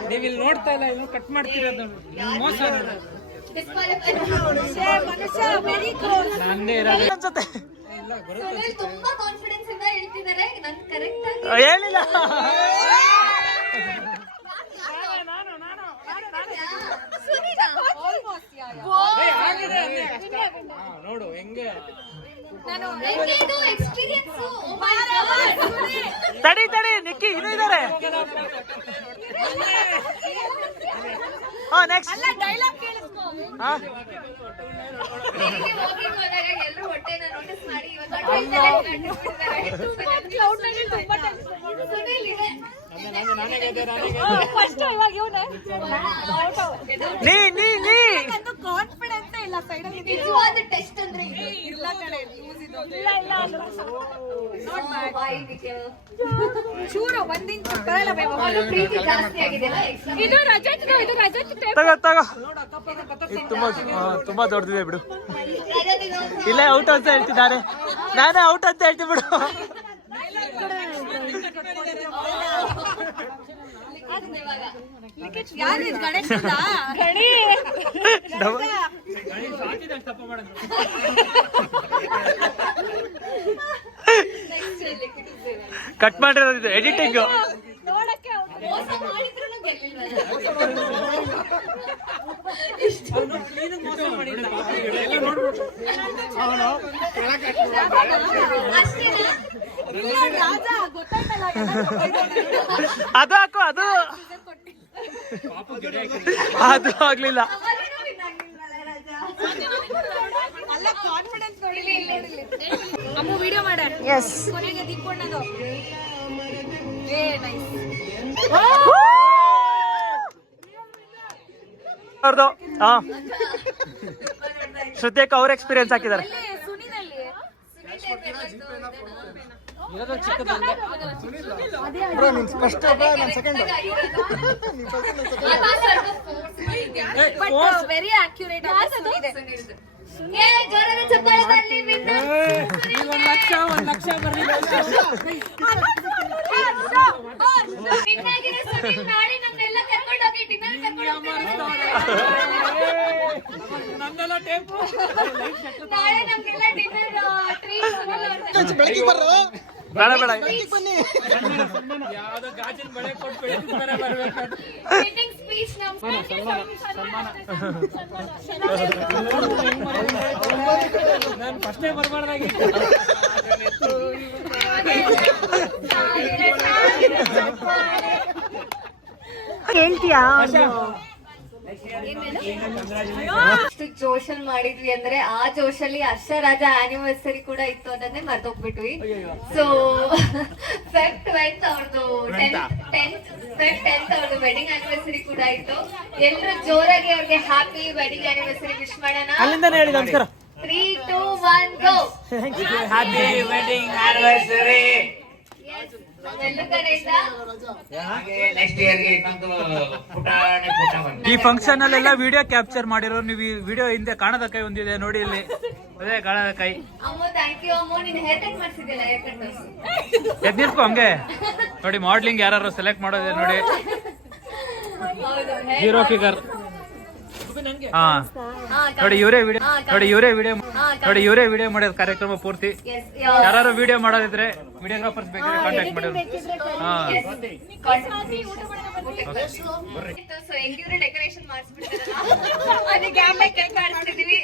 ನೀವ್ ಇಲ್ಲಿ ನೋಡ್ತಾ ಇಲ್ಲ, ಇನ್ನು ಕಟ್ ಮಾಡ್ತಿರೋದು ಮೋಸ. ಮನುಷ್ಯ ವೆರಿ ಕ್ಲೋಸ್. ನಂದೇ ಇರೋದು ಅನ್ಸುತ್ತೆ. ತುಂಬಾ ಕಾನ್ಫಿಡೆನ್ಸ್ ಇಂದ ಹೇಳ್ತಿದ್ದಾರೆ. ನನ್ ಕರೆಕ್ಟ್ ಆಗಿ ಹೇಳಿಲ್ಲ. ನೋಡು ಹೆಂಗೆ ಎಕ್ಸ್ಪೀರಿಯನ್ಸ್. ತಡಿ ನಿಕ್ಕಿ ಇನ್ನೂ ಇದಾರೆ. ನೆಕ್ಸ್ಟ್ ಡೈಲಾಗ್ ಕೇಳಿಸ್ಕೊ. ಎಲ್ಲರೂ ಹೊಟ್ಟೆನ ನೋಟಿಸ್ ಮಾಡಿ ಫಸ್ಟ್ ಇವಾಗ ಇವನೇ ನೀ ಕಾನ್ಫಿಡೆನ್ಸ್ ಇಲ್ಲ ಸೈಡ್ ಅಲ್ಲಿ. ನಿಜವಾದ ಟೆಸ್ಟ್ ಅಂದ್ರೆ ಇಲ್ಲ ಕಣೆ, ಲೂಸ್ ಇದು. ಇಲ್ಲ ಚೂರು ಒಂದ್ ಇಂಚ್ ಬರಲ್ಲ ಬೇಗ. ಪ್ರೀತಿ ಜಾಸ್ತಿ ಆಗಿದೆ. ಇದು ರಜತ್ ತಗೋ ಇದು ತುಂಬಾ ದೊಡ್ಡದಿದೆ ಬಿಡು. ಇಲ್ಲೇ ಔಟ್ ಅಂತ ಹೇಳ್ತಿದ್ದಾರೆ. ನಾನೇ ಔಟ್ ಅಂತ ಹೇಳ್ತೀನಿ ಬಿಡು. ಯಾರು ಗಣೇಶ್ ಕಟ್ ಮಾಡಿರೋದು ಎಡಿಟಿಂಗ್. ನೋಡಕ್ಕೆ ಮೋಸ ಮಾಡಿದ್ರು ಗೆಲ್ಲಿಲ್ವಲ್ಲ. ರಾಜ ಗೊತ್ತಾಯ್ತಲ್ಲ. ಅದು ಹಾಕು, ಅದು ಆಗ್ಲಿಲ್ಲ. ಅಲ್ಲ ಕಾನ್ಫಿಡೆನ್ಸ್ ನೋಡಿಲಿ. ಅಮ್ಮ ವಿಡಿಯೋ ಮಾಡ. ಕೊನೆಗೆ ದಿಕ್ಕೊಂಡದು. ನೈಸ್. ಶ್ರುತಿಯಕ್ಕ ಅವ್ರ ಎಕ್ಸ್ಪೀರಿಯನ್ಸ್ ಹಾಕಿದ್ದಾರೆ. ಸುನಿನಲ್ಲಿ ವೆರಿ ಅಕ್ಯುರೇಟ್. ಜೋರಾದ ಚಪ್ಪಾಳೆ ಬರ್ಲಿ. ಒಂದ್ ಲಕ್ಷ ಬರ್ಲಿ. ನಾಳೆ ನಮ್ನೆಲ್ಲ ಕರ್ಕೊಂಡು ಹೋಗಿ ಡಿನ್ನರ್ ಕರ್ಕೊಂಡು ನಂದೆಲ್ಲ ಟೇಪು. ನಾಳೆ ನಮ್ಗೆಲ್ಲ ಡಿನ್ನರ್ ಟ್ರೀಟ್. ಬೇಡ ಯಾವ್ದೋ ಗಾಜಿನ ಬಳೆ ಕೊಟ್ಟು ಬರ್ಬೇಕು. ಮೀಟಿಂಗ್ ಸ್ಪೀಚ್ ನಾನು ಫಸ್ಟೇ ಬರ್ಬಾರ್ದಾಗಿತ್ತು. ಹೇಳ್ತೀಯಾ? ಎಷ್ಟು ಜೋಶಲ್ಲಿ ಮಾಡಿದ್ವಿ ಅಂದ್ರೆ ಆ ಜೋಶಲ್ಲಿ ಹರ್ಷ ರಾಜ ಆನಿವರ್ಸರಿ ಕೂಡ ಇತ್ತು ಅನ್ನೋದನ್ನೇ ಮರ್ತೋಗ್ಬಿಟ್ವಿ. ಸೊ ಫೆಬ್ 12 ಅವ್ರದ್ದು 10th ಅವ್ರದ್ದು ವೆಡ್ಡಿಂಗ್ ಆನಿವರ್ಸರಿ ಕೂಡ ಇತ್ತು. ಎಲ್ರು ಜೋರಾಗಿ ಅವ್ರಿಗೆ ಹ್ಯಾಪಿ ವೆಡ್ಡಿಂಗ್ ಆನಿವರ್ಸರಿ ವಿಶ್ ಮಾಡೋಣ. ಅಲ್ಲಿಂದಾನೆ ಹೇಳಿ ನಮಸ್ಕಾರ. 3, 2, 1 ಗೋ. Happy wedding anniversary. ಎಲ್ಲರ ಕಡೆಯಿಂದ ನೆಕ್ಸ್ಟ್ ಇಯರ್ಗೆ ಇನ್ನೊಂದು ಪುಟಾಣಿ ಪುಟ ಬಂತು. ಈ ಫಂಕ್ಷನ್ ಅಲ್ಲೆಲ್ಲ ವಿಡಿಯೋ ಕ್ಯಾಪ್ಚರ್ ಮಾಡಿರೋ ನೀವು. ಈ ವಿಡಿಯೋ ಹಿಂದೆ ಕಾಣದ ಕೈ ಒಂದಿದೆ ನೋಡಿ ಇಲ್ಲಿ. ಅದೇ ಕಾಣದ ಕೈ. ಅಮ್ಮ ಥ್ಯಾಂಕ್ ಯು ಅಮ್ಮ. ನೀನು ಹೇರ್ ಕಟ್ ಮಾಡ್ಸಿದ್ಯಲ್ಲ, ಹೇರ್ ಕಟ್ ಎದ್ನಿರ್ಕೊ ಹಂಗೆ ನೋಡಿ. ಮಾಡ್ಲಿಂಗ್ ಯಾರು ಸೆಲೆಕ್ಟ್ ಮಾಡೋದೇ ನೋಡಿ. Hero figure. ಹಾ ನೋಡಿ ಇವರೇ ವಿಡಿಯೋ ಮಾಡೋದು ಕಾರ್ಯಕ್ರಮ ಪೂರ್ತಿ. ಯಾರು ವಿಡಿಯೋ ಮಾಡೋದಿದ್ರೆ ವಿಡಿಯೋಗ್ರಾಫರ್ಸ್ ಬೇಕಾದ್ರೆ ಕಾಂಟ್ಯಾಕ್ಟ್ ಮಾಡಿದ್ರು. ಹಾ ಸೊ ಹೆಂಗಿದ್ರೆ ಡೆಕೋರೇಷನ್ ಮಾಡಿಸ್ಬಿಡ್ತಾರಲ್ಲ, ಅದಕ್ಕೆ ಆಮೇಲೆ ಕೇಕ್ ಮಾಡಿಸ್ತಿದೀವಿ.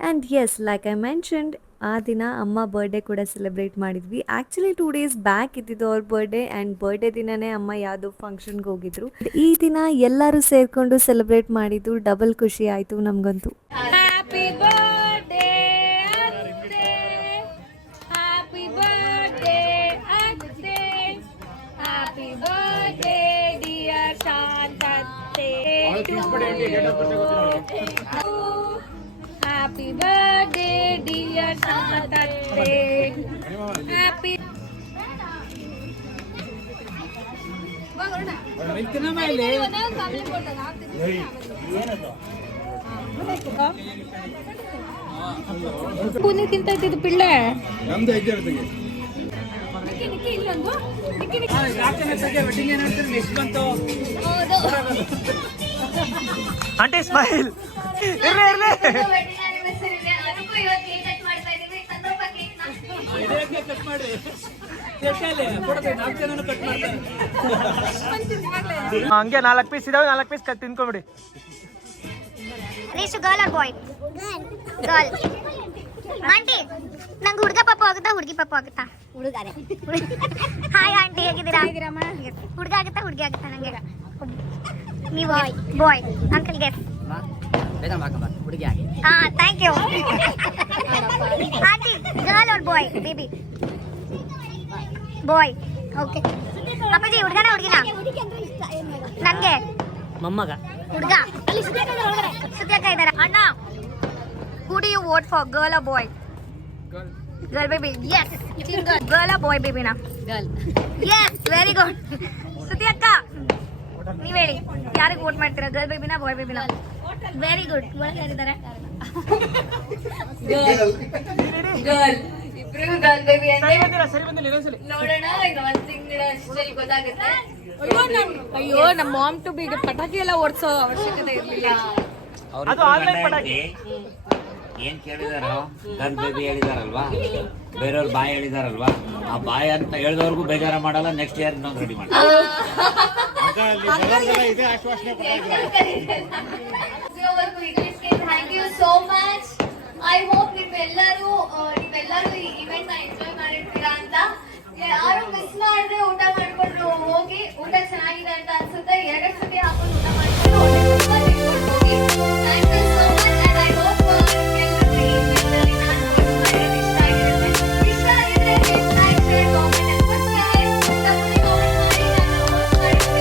And yes, like I mentioned, ಆ ದಿನ ಅಮ್ಮ ಬರ್ಡೇ ಕೂಡ ಸೆಲೆಬ್ರೇಟ್ ಮಾಡಿದ್ವಿ. ಆ್ಯಕ್ಚುಲಿ 2 days ಬ್ಯಾಕ್ ಇದ್ದಿದ್ದು ಅವ್ರ ಬರ್ಡೇ, ಆ್ಯಂಡ್ ಬರ್ಡೇ ದಿನನೇ ಅಮ್ಮ ಯಾವುದೋ ಫಂಕ್ಷನ್ಗೆ ಹೋಗಿದ್ರು. ಈ ದಿನ ಎಲ್ಲರೂ ಸೇರಿಕೊಂಡು ಸೆಲೆಬ್ರೇಟ್ ಮಾಡಿದ್ದು ಡಬಲ್ ಖುಷಿ ಆಯಿತು ನಮಗಂತೂ. ಹ್ಯಾಪಿ ಬರ್ಡೇ ಅತ್ತೆ, ಹ್ಯಾಪಿ ಬರ್ಡೇ ಅತ್ತೆ, ಹ್ಯಾಪಿ ಬರ್ಡೇ ಡಿಯರ್ ಶಾಂತತ್ತೆ. ಹ್ಯಾಪಿ ಬರ್ಡೇ ಡಿಯರ್ ಸಂತತೆ ಹ್ಯಾಪಿ ಪುನೀತಿಂತ ಇದ್ದಿದ್ದು ಪಿಳ್ಳೆ ಆಂಟಿ ಸ್ಮೈಲ್ ಇರ್ಲಿ ಇರ್ಲಿ ವೆಡ್ಡಿಂಗ್ ಆನಿವರ್ಸರಿ ಇದೆ, ಅದಕ್ಕೂ ಇವತ್ತು ಕೇಕ್ ಕಟ್ ಮಾಡ್ತಾ ಇದೀವಿ. ತಂದ್ರಪ್ಪ ಕೇಕ್ನ. ಹಂಗೆ 4 ಪೀಸ್ ಇದಾವೆ, 4 piece cut ತಿನ್ಕೊಂಬಿಡಿ. ರೇಷು girl or bye? Girl. Aunty ನಂಗೆ ಹುಡುಗ ಪಾಪ ಆಗುತ್ತಾ ಹುಡುಗಿ ಪಾಪ ಆಗುತ್ತಾ? ಹುಡುಗಾರೆ. ಹಾಯ್ ಆಂಟಿ, ಹೇಗಿದ್ದೀರಾ? ಹುಡುಗ ಆಗುತ್ತಾ ಹುಡುಗಿ ಆಗುತ್ತಾ? ನಂಗೆ ನೀವು ಬಾಯ್. Uncle guess. ಹಾ, thank you. Aunty girl or boy? Baby boy. Okay ಅಪ್ಪಾಜಿ, ಹುಡುಗನ ಹುಡುಗಿನ? ನನಗೆ ಮೊಮ್ಮಗ ಹುಡುಗ. ಸುದ್ಯಕ್ಕ ಇದ್ದಾರೆ. ಅಣ್ಣ, who do you vote for, girl or boy? Girl baby. Yes. Girl or boy baby na? Girl. Yes, very good. ಸುದ್ಯಕ್ಕ ನೀವ್ ಹೇಳಿ, ಯಾರಿಗೆ ವೋಟ್ ಮಾಡ್ತೀರಾ, ಗರ್ಲ್ ಬೇಬಿನ ಬಾಯ್ ಬೇಬಿನ? Very good. ಒಳಗೆ ಯಾರಿದ್ದಾರೆ? ಗರ್ಲ್. ಇಬ್ರು ಗರ್ಲ್ ಬೇಬಿ ಅಂತ ಸರಿ ಬಂದಿಲ್ಲ ಇನ್ನೊಂದ್ಸಲಿ. ನೋಡೋಣ, ಇನ್ನು 1 ತಿಂಗಳ ಅಷ್ಟರಲ್ಲಿ ಗೊತ್ತಾಗುತ್ತೆ. ಅಯ್ಯೋ, ನಮ್ಮ ಮಾಮ್ ಟು ಬಿಗೆ ಪಟಾಕಿ ಎಲ್ಲ ಓಡಿಸೋ ಅವಶ್ಯಕತೆ ಇರ್ಲಿಲ್ಲ. ಅದು ಆನ್ಲೈನ್ ಪಟಾಕಿ. ಏನ್ ಕೇಳಿದಾರೋ ಗರ್ಲ್ ಬೇಬಿ ಹೇಳಿದಾರಲ್ವಾ, ಬೇರೆಯವ್ರು ಬಾಯ್ ಹೇಳಿದಾರಲ್ವಾ, ಆ ಬಾಯ್ ಅಂತ ಹೇಳಿದವ್ರಿಗೂ ಬೇಜಾರ ಮಾಡಲ್ಲ. ನೆಕ್ಸ್ಟ್ ಇಯರ್ ಇನ್ನೊಂದು ರೆಡಿ ಮಾಡಿ. Thank you so much. I hope ನೀವೆಲ್ಲರೂ ಈ ಇವೆಂಟ್ ನ ಎಂಜಾಯ್ ಮಾಡಿರ್ತೀರಾ ಅಂತ. ಯಾರು ಮಿಸ್ ಮಾಡಿದ್ರೆ ಊಟ ಮಾಡ್ಕೊಂಡು ಹೋಗಿ. ಊಟ ಚೆನ್ನಾಗಿದೆ ಅಂತ ಅನ್ಸುತ್ತೆ, 2 ಸತಿ ಹಾಕೊಂಡು ಊಟ ಮಾಡ್ಕೊಂಡು ಹೋಗಿ. Thank you so much. And I hope ಎಲ್ಲರೂ ಈ event ಅಲ್ಲಿ ನಾನು post ಮಾಡಿರೋದು ಇಷ್ಟ ಆಗಿರುತ್ತೆ. ಇಷ್ಟ ಆಗಿದ್ರೆ like, share, comment and subscribe. ತಪ್ಪದೆ ಕಾಮೆಂಟ್ ಮಾಡಿ ನಾನು post ಮಾಡಿರೋದು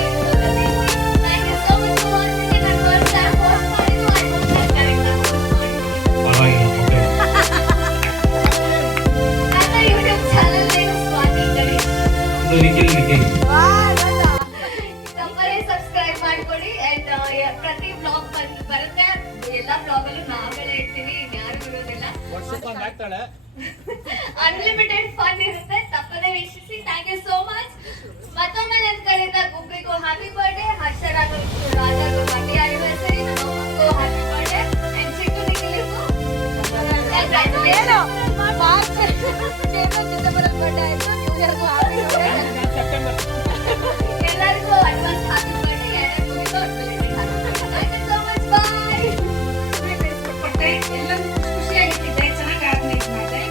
thank you so much for watching. ನಾನು ಫಸ್ಟ್ ಟೈಮ್ post ಮಾಡಿದ್ದು, ಐ ಹೋಪ್ ನಾನು ಕರೆಕ್ಟ್ ಆಗಿ post ಮಾಡಿದ್ದೀನಿ. ಪರವಾಗಿಲ್ಲ, ಓಕೆ. ನನ್ನ YouTube channel name Swathi Ganesh. ಅದು ನಿಖಿಲ್. ತಪ್ಪದೇ ಸಬ್ಸ್ಕ್ರೈಬ್ ಮಾಡ್ಕೊಳ್ಳಿ. ಅಂಡ್ ಪ್ರತಿ ಬ್ಲಾಗ್ ಬರುತ್ತೆ. ಎಲ್ಲಾ ಬ್ಲಾಗ್ ಅಲ್ಲೂ ನಾವೆಲ್ಲ ಇರ್ತೀವಿ, ಇನ್ಯಾರು ಇರೋದಿಲ್ಲ. ಅನ್ಲಿಮಿಟೆಡ್ ಫನ್ ಇರುತ್ತೆ. ತಪ್ಪದೇ ವೀಕ್ಷಿಸಿ. Thank you so much. ಮತ್ತೊಮ್ಮೆ ನನ್ನ ಕಡೆಯಿಂದ ಗುಬ್ಬಿಗೂ ಹ್ಯಾಪಿ ಬರ್ಡೇ, ಹರ್ಷರಾಗೂ ರಾಜಾಗೂ ಹ್ಯಾಪಿ ಆನಿವರ್ಸರಿ, ನಮ್ಮಗೂ ಹ್ಯಾಪಿ ಬರ್ಡೇ, ಅಂಡ್ ಚಿಕ್ಕು ನಿಖಿಲ್ಗೂ ಏನು ಮಾರ್ಚ್ ಡಿಸೆಂಬರ್ ಬರ್ಡೇ ಆಯ್ತು, ನ್ಯೂ ಇಯರ್ಗೂ ಹ್ಯಾಪಿ ಬರ್ಡೇ. ಎಲ್ಲರಿಗೂ ಅಡ್ವಾನ್ಸ್ ಹ್ಯಾಪಿ ಬರ್ಡೇ. ಎಲ್ಲರಿಗೂ thank you so much. Bye. ಎಲ್ಲರೂ ಖುಷಿಯಾಗಿಟ್ಟಿದ್ದೆ, ಚೆನ್ನಾಗಿ ಆರ್ಗನೈಸ್ ಮಾಡಿದೆ.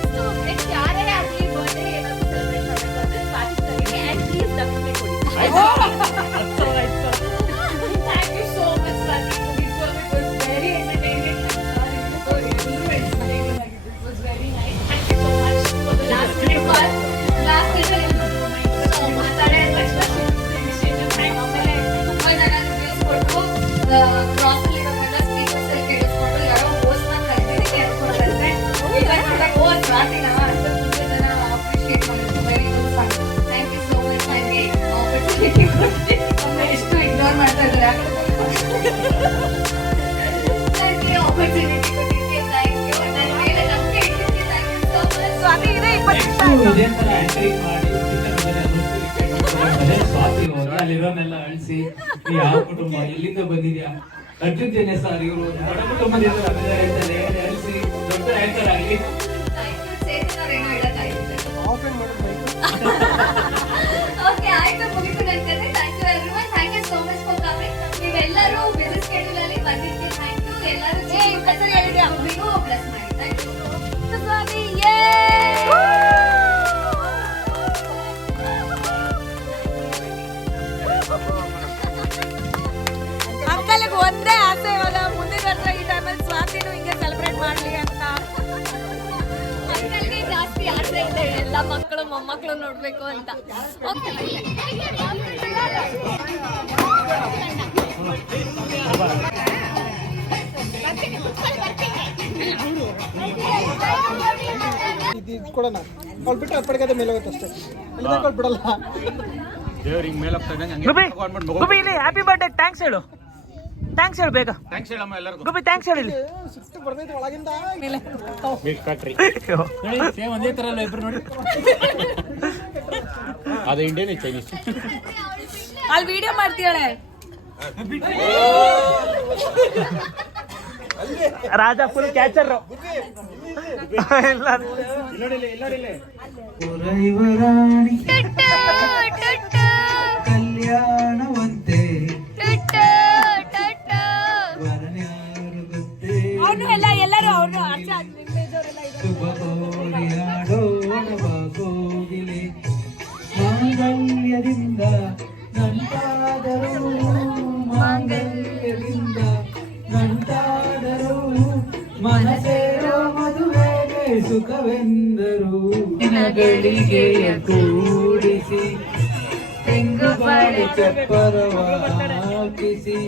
ನೆಕ್ಸ್ಟ್ ಯಾರೇ ಆಗಲಿ ಬರ್ಡೇ ಏನಾದ್ರು ಸೆಲೆಬ್ರೇಟ್ ಮಾಡಬೇಕು ಅಂದ್ರೆ ಸ್ವಾತಿ ಸರಿಗೆ ಆ್ಯಂಡ್ ಪ್ಲೀಸ್ ದಕ್ಷಿಣೆ ಕೊಡಿ. Thank you so much Swathi. It was very entertaining. It was very nice. Thank you so much for the last record. Last record. So ಮಾತಾಡೇ ಕ್ರಾಸ್ ಅಲ್ಲಿ ಇರೋದೆಲ್ಲ ಸ್ಪೀಕರ್ಸ್ ಅಲ್ಲಿ ಕೇಳಿಸ್ಕೊಂಡು ಯಾರೋ ಹೋಸ್ಟ್ ನ ಕರೆದಿದ್ದಕ್ಕೆ ಅನ್ಕೊಂಡ್ರೆ ಓ ಸ್ವಾತಿನ ಅಂತ ತುಂಬಾ ಜನ ಅಪ್ರಿಶಿಯೇಟ್ ಮಾಡಿದ್ರು. Very good song. Thank you so much. ನನಗೆ ಆಪರ್ಚುನಿಟಿ ಕೊಟ್ಟು ಎಷ್ಟು ಇಗ್ನೋರ್ ಮಾಡ್ತಾ ಇದ್ದಾರೆ. ನನಗೆ ಆಪರ್ಚುನಿಟಿ ಕೊಟ್ಟಿದ್ದಕ್ಕೆ ಥ್ಯಾಂಕ್ ಯು. ನನ್ನ ಮೇಲೆ ನಂಬಿಕೆ ಇಟ್ಟಿದ್ದಕ್ಕೆ thank you so much. Swathi ಇದೆ 20 ಸ್ವಾತಿ ಅಲ್ಲಿರೋನೆಲ್ಲ ಅಳಿಸಿ, ಯಾವ ಕುಟುಂಬ, ಎಲ್ಲಿಂದ ಬಂದಿದ್ಯಾ, ಅರ್ಜುನ್ ಸರ್ ಇವರು ಬಡ ಕುಟುಂಬದಿಂದ ಬಂದಿದ್ದಾರೆ ಅಂತ ಅಳಿಸಿ ದೊಡ್ಡ ಆಂಕರ್ ಆಗಲಿ. ಓಕೆ, ಆಯ್ತು, ಮುಗಿತು ನನ್ನ ಕತೆ. Thank you everyone. Thank you so much for coming. ನೀವೆಲ್ಲರೂ ಬಿಸಿ ಸ್ಕೆಡ್ಯೂಲ್ ಅಲ್ಲಿ ಬಂದಿದ್ದಕ್ಕೆ ಥ್ಯಾಂಕ್ ಯು. ಎಲ್ಲರೂ ಹೆಸರು ಹೇಳಿದ್ರೆ ಒಬ್ಬರಿಗೂ ಪ್ಲಸ್ ಮಾಡಿ. ಥ್ಯಾಂಕ್ ಯು ಸ್ವಾಮಿ. ಅಂಕಲ್ಗೆ ಒಂದೇ ಆಸೆ, ಇವಾಗ ಮುಂದಿನ ವರ್ಷ ಈ ಟೈಮಲ್ಲಿ ಸ್ವಾತಿನೂ ಹಿಂಗೆ ಸೆಲೆಬ್ರೇಟ್ ಮಾಡ್ಲಿ ಅಂತ. ಅಂಕಲ್ಗೆ ಜಾಸ್ತಿ ಆಸೆ ಇದೆ, ಎಲ್ಲ ಮಕ್ಕಳು ಮೊಮ್ಮಕ್ಕಳು ನೋಡ್ಬೇಕು ಅಂತ. ಓಕೆ ಇದು ಕೊಡೋಣ ಅವ್ಳು ಬಿಟ್ಟು ಅಪ್ಪಡಿಗೆ ಮೇಲೆ ಹೋಗುತ್ತೆ ಅಷ್ಟೇ ಅಲ್ಲಿ ಅವ್ಳು ಬಿಡಲ್ಲ. ದೇವ್ರಿಗೆ ಮೇಲೆ ಹೋಗ್ತಾ ಇದ್ದಂಗೆ ಗುಬ್ಬಿ ಗುಬ್ಬಿ ಇಲ್ಲಿ ಹ್ಯಾಪಿ ಬರ್ಡೇ ಥ್ಯಾಂಕ್ಸ್ ಹೇಳು, ಥ್ಯಾಂಕ್ಸ್ ಹೇಳು ಬೇಗ. ಥ್ಯಾಂಕ್ಸ್ ಹೇಳಮ್ಮ ಎಲ್ಲರಿಗೂ. ಗುಬ್ಬಿ ಥ್ಯಾಂಕ್ಸ್ ಹೇಳಿ. ಸುತ್ತು ಬರ್ತೈತೆ ಒಳಗಿಂದ ಮೇಲೆ ಮಿಲ್ಕ್ ಫ್ಯಾಕ್ಟ್ರಿ ಸೇಮ್ ಒಂದೇ ತರ ಅಲ್ಲ ಇಬ್ರು ನೋಡಿ. ಅದು ಇಂಡಿಯನ್ ಚೈನೀಸ್. ಅಲ್ಲಿ ವಿಡಿಯೋ ಮಾಡ್ತೀಯಾಳೆ ರಾಜ ಫುಲ್ ಕ್ಯಾಚರ್ ಎಲ್ಲ ಪುರೈವರಾಣಿ ಕಲ್ಯಾಣವಂತೆ ವರನ್ಯಾರು ಗೊತ್ತೇ ಎಲ್ಲರೂ ಅವರು ಶುಭ ಕೋರಿ ಆಡೋಣ ಬಾಗೋಗಿಲೆ ಮಾಂಗಲ್ಯದಿಂದ ನಂಟಾದರೂ ಮಾಂಗಲ್ಯದಿಂದ ನಂಟಾದರೂ ಮನಸೇರೋ ಮದುವೆಗೆ ಸುಖವೆಂದರು ದಿನಗಳಿಗೆಯ ಕೂಡಿಸಿ ತೆಂಗು ಬಾಳೆ ಚಪ್ಪರವ ಹಾಕಿಸಿ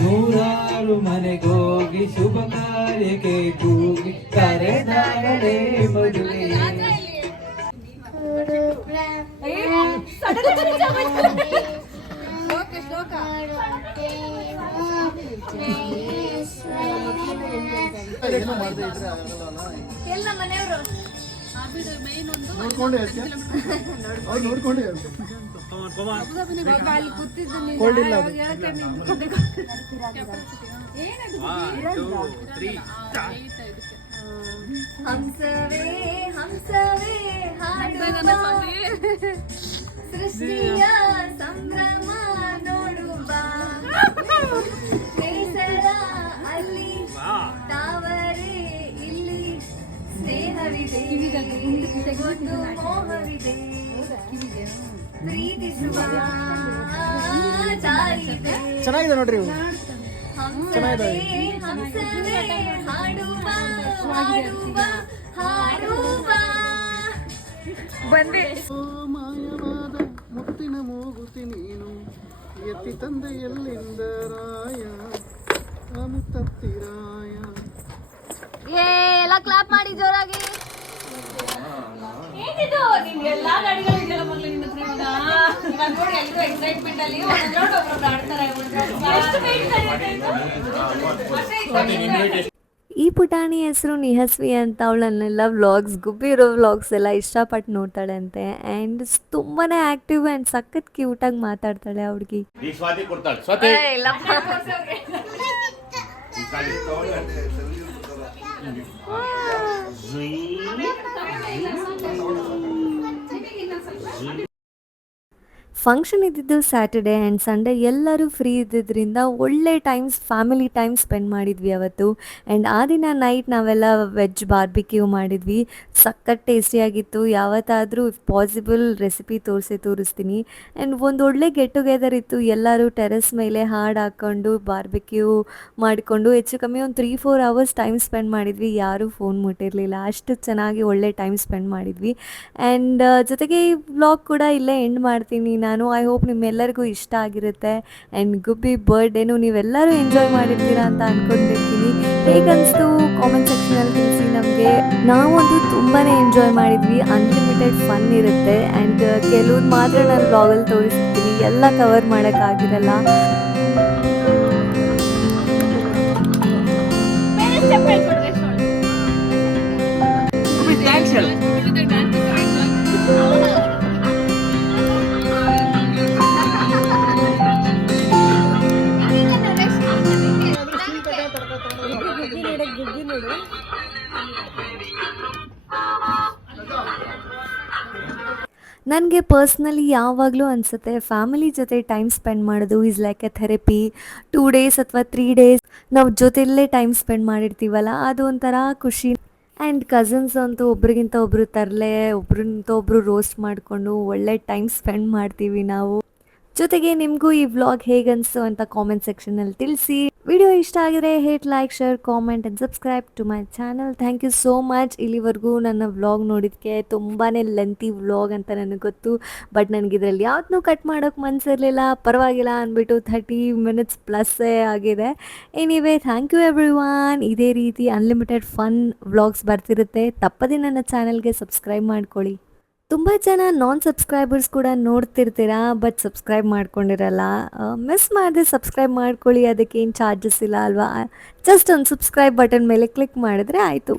ನೂರಾರು ಮನೆಗೋಗಿ ಶುಭ ಕಾರ್ಯಕ್ಕೆ ಕೂಗಿ ಕರೆದಾಗಲೇ ಮದುವೆ. ಎಲ್ಲ ಮನೆಯವರು ನೋಡ್ಕೊಂಡು ಹೇಳ್ತೀನಿ ಅವ್ರು ನೋಡ್ಕೊಂಡು ಹೇಳ್ತೀನಿ ಕೋಲ್ಡ್ ಇಲ್ಲ ಅದು. ಹಂಸವೇ ಹಂಸವೇ ಹಾಡುವ ಸೃಷ್ಟಿಯ ಸಂಭ್ರಮ ನೋಡುವ ಬೇಸರ ಅಲ್ಲಿ ತಾವರೆ ಇಲ್ಲಿ ಸ್ನೇಹವಿದೆ ಒಂದು ಮೋಹವಿದೆ ಪ್ರೀತಿಸುವ ದಾರಿದೆ. ಚೆನ್ನಾಗಿದೆ ನೋಡ್ರಿ ಇವು. ಹಂಸವೇ ಹಂಸವೇ ಹಾಡುವ ಹಾಡುವ ಹಾಡುವ ಬಂದೆ ಮಾಯವಾದ ಮುತ್ತಿನ ಮೂಗುತಿ ನೀನು ಎತ್ತಿ ತಂದೆ ಎಲ್ಲಿಂದ ರಾಯ ಮುತ್ತತ್ತಿರಾಯ. ಎಲ್ಲ ಕ್ಲಾಪ್ ಮಾಡಿ ಜೋರಾಗಿ. ಏನಿದು ನಿಮ್ಗೆ ಎಲ್ಲಾ ಗಾಡಿಗಳು ಇದೆಯಲ್ಲ ಮೊದಲು ನಿನ್ನ ಹತ್ರ ಇವಾಗ ನೋಡಿ ಎಲ್ಲರೂ ಎಕ್ಸೈಟ್ಮೆಂಟ್ ಅಲ್ಲಿ ಒಬ್ಬೊಬ್ರು ಆಡ್ತಾರೆ. ಈ ಪುಟಾಣಿ ಹೆಸರು ನಿಹಸ್ವಿ ಅಂತ. ಅವಳನ್ನೆಲ್ಲ ವ್ಲಾಗ್ಸ್ ಗುಬ್ಬಿ ಇರೋ ವ್ಲಾಗ್ಸ್ ಎಲ್ಲ ಇಷ್ಟಪಟ್ಟು ನೋಡ್ತಾಳೆ ಅಂತೆ. ಆ್ಯಂಡ್ ತುಂಬಾ ಆ್ಯಕ್ಟಿವ್ ಆ್ಯಂಡ್ ಸಖತ್ ಕ್ಯೂಟಾಗಿ ಮಾತಾಡ್ತಾಳೆ ಆ ಹುಡುಗಿ. ಫಂಕ್ಷನ್ ಇದ್ದಿದ್ದು ಸ್ಯಾಟರ್ಡೆ ಆ್ಯಂಡ್ ಸಂಡೇ ಎಲ್ಲರೂ ಫ್ರೀ ಇದ್ದಿದ್ದರಿಂದ ಒಳ್ಳೆ ಫ್ಯಾಮಿಲಿ ಟೈಮ್ ಸ್ಪೆಂಡ್ ಮಾಡಿದ್ವಿ ಅವತ್ತು. ಆ್ಯಂಡ್ ಆ ದಿನ ನೈಟ್ ನಾವೆಲ್ಲ ವೆಜ್ ಬಾರ್ಬಿಕ್ಯೂ ಮಾಡಿದ್ವಿ. ಸಖತ್ ಟೇಸ್ಟಿಯಾಗಿತ್ತು. ಯಾವತ್ತಾದರೂ ಇಫ್ ಪಾಸಿಬಲ್ ರೆಸಿಪಿ ತೋರಿಸ್ತೀನಿ. ಆ್ಯಂಡ್ ಒಂದು ಒಳ್ಳೆ ಗೆಟ್ ಟುಗೆದರ್ ಇತ್ತು. ಎಲ್ಲರೂ ಟೆರೆಸ್ ಮೇಲೆ ಹಾಡು ಹಾಕ್ಕೊಂಡು ಬಾರ್ಬಿಕ್ಯೂ ಮಾಡಿಕೊಂಡು ಹೆಚ್ಚು ಕಮ್ಮಿ ಒಂದು 3-4 ಅವರ್ಸ್ ಟೈಮ್ ಸ್ಪೆಂಡ್ ಮಾಡಿದ್ವಿ. ಯಾರೂ ಫೋನ್ ಮುಟ್ಟಿರಲಿಲ್ಲ. ಅಷ್ಟು ಚೆನ್ನಾಗಿ ಒಳ್ಳೆ ಟೈಮ್ ಸ್ಪೆಂಡ್ ಮಾಡಿದ್ವಿ. ಆ್ಯಂಡ್ ಜೊತೆಗೆ ಈ ವ್ಲಾಗ್ ಕೂಡ ಇಲ್ಲೇ ಎಂಡ್ ಮಾಡ್ತೀನಿ ನಾನು. ಐ ಹೋಪ್ ನಿಮ್ಮೆಲ್ಲರಿಗೂ ಇಷ್ಟ ಆಗಿರುತ್ತೆ. ಆ್ಯಂಡ್ ಗುಬ್ಬಿ ಬರ್ಡೇನು ನೀವೆಲ್ಲರೂ ಎಂಜಾಯ್ ಮಾಡಿರ್ತೀರಾ ಅಂತ ಅಂದ್ಕೊಂಡಿರ್ತೀನಿ. ಹೇಗನ್ನಿಸ್ತು ಕಾಮೆಂಟ್ ಸೆಕ್ಷನಲ್ಲಿ ತಿಳಿಸಿ ನಮಗೆ. ನಾವಂತೂ ತುಂಬಾ ಎಂಜಾಯ್ ಮಾಡಿದ್ವಿ. ಅನ್ಲಿಮಿಟೆಡ್ ಫನ್ ಇರುತ್ತೆ. ಆ್ಯಂಡ್ ಕೆಲವ್ರು ಮಾತ್ರ ನಾನು ವ್ಲಾಗಲ್ಲಿ ತೋರಿಸ್ತೀನಿ, ಎಲ್ಲ ಕವರ್ ಮಾಡೋಕ್ಕಾಗಿರಲ್ಲ. ಥ್ಯಾಂಕ್ಸ್ ಹೇಳು. ನನಗೆ ಪರ್ಸ್ನಲಿ ಯಾವಾಗಲೂ ಅನಿಸುತ್ತೆ ಫ್ಯಾಮಿಲಿ ಜೊತೆ ಟೈಮ್ ಸ್ಪೆಂಡ್ ಮಾಡೋದು is like A therapy. 2 days ಅಥವಾ 3 ಡೇಸ್ ನಾವು ಜೊತೆಯಲ್ಲೇ ಟೈಮ್ ಸ್ಪೆಂಡ್ ಮಾಡಿರ್ತೀವಲ್ಲ, ಅದು ಒಂಥರ ಖುಷಿ. ಆ್ಯಂಡ್ ಕಸಿನ್ಸ್ ಅಂತೂ ಒಬ್ರಿಗಿಂತ ಒಬ್ಬರು ತರಲೆ, ಒಬ್ರಿಂತ ಒಬ್ಬರು ರೋಸ್ಟ್ ಮಾಡಿಕೊಂಡು ಒಳ್ಳೆ ಟೈಮ್ ಸ್ಪೆಂಡ್ ಮಾಡ್ತೀವಿ ನಾವು. ಜೊತೆಗೆ ನಿಮಗೂ ಈ ವ್ಲಾಗ್ ಹೇಗನ್ನಿಸ್ತು ಅಂತ ಕಾಮೆಂಟ್ ಸೆಕ್ಷನಲ್ಲಿ ತಿಳಿಸಿ. ವಿಡಿಯೋ ಇಷ್ಟ ಆಗಿದ್ರೆ hate, like, share, comment and subscribe to my channel. Thank you so much. ಇಲ್ಲಿವರೆಗೂ ನನ್ನ ವ್ಲಾಗ್ ನೋಡಿದ್ದಕ್ಕೆ. ತುಂಬಾ ಲೆಂತಿ ವ್ಲಾಗ್ ಅಂತ ನನಗೆ ಗೊತ್ತು, ಬಟ್ ನನಗಿದ್ರಲ್ಲಿ ಯಾವತ್ತೂ ಕಟ್ ಮಾಡೋಕ್ಕೆ ಮನಸ್ಸಿರಲಿಲ್ಲ. ಪರವಾಗಿಲ್ಲ ಅಂದ್ಬಿಟ್ಟು 30 ಮಿನಿಟ್ಸ್ ಪ್ಲಸ್ಸೇ ಆಗಿದೆ. Anyway, thank you everyone. ಇದೇ ರೀತಿ ಅನ್ಲಿಮಿಟೆಡ್ ಫನ್ ವ್ಲಾಗ್ಸ್ ಬರ್ತಿರುತ್ತೆ. ತಪ್ಪದೇ ನನ್ನ ಚಾನಲ್ಗೆ ಸಬ್ಸ್ಕ್ರೈಬ್ ಮಾಡ್ಕೊಳ್ಳಿ. ತುಂಬ ಜನ ನಾನ್ ಸಬ್ಸ್ಕ್ರೈಬರ್ಸ್ ಕೂಡ ನೋಡ್ತಿರ್ತೀರಾ, ಬಟ್ ಸಬ್ಸ್ಕ್ರೈಬ್ ಮಾಡ್ಕೊಂಡಿರಲ್ಲ. ಮಿಸ್ ಮಾಡದೆ ಸಬ್ಸ್ಕ್ರೈಬ್ ಮಾಡ್ಕೊಳ್ಳಿ. ಅದಕ್ಕೇನು ಚಾರ್ಜಸ್ ಇಲ್ಲ ಅಲ್ವಾ. ಜಸ್ಟ್ ಒಂದು ಸಬ್ಸ್ಕ್ರೈಬ್ ಬಟನ್ ಮೇಲೆ ಕ್ಲಿಕ್ ಮಾಡಿದ್ರೆ ಆಯಿತು.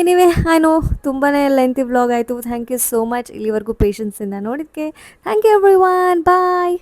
ಎನಿವೇ, ಐ ನೋ ತುಂಬಾ ಲೆಂತಿ ವ್ಲಾಗ್ ಆಯಿತು. ಥ್ಯಾಂಕ್ ಯು ಸೋ ಮಚ್ ಇಲ್ಲಿವರೆಗೂ ಪೇಷನ್ಸಿಂದ ನೋಡಿದ್ದಕ್ಕೆ. Thank you everyone. ಬಾಯ್.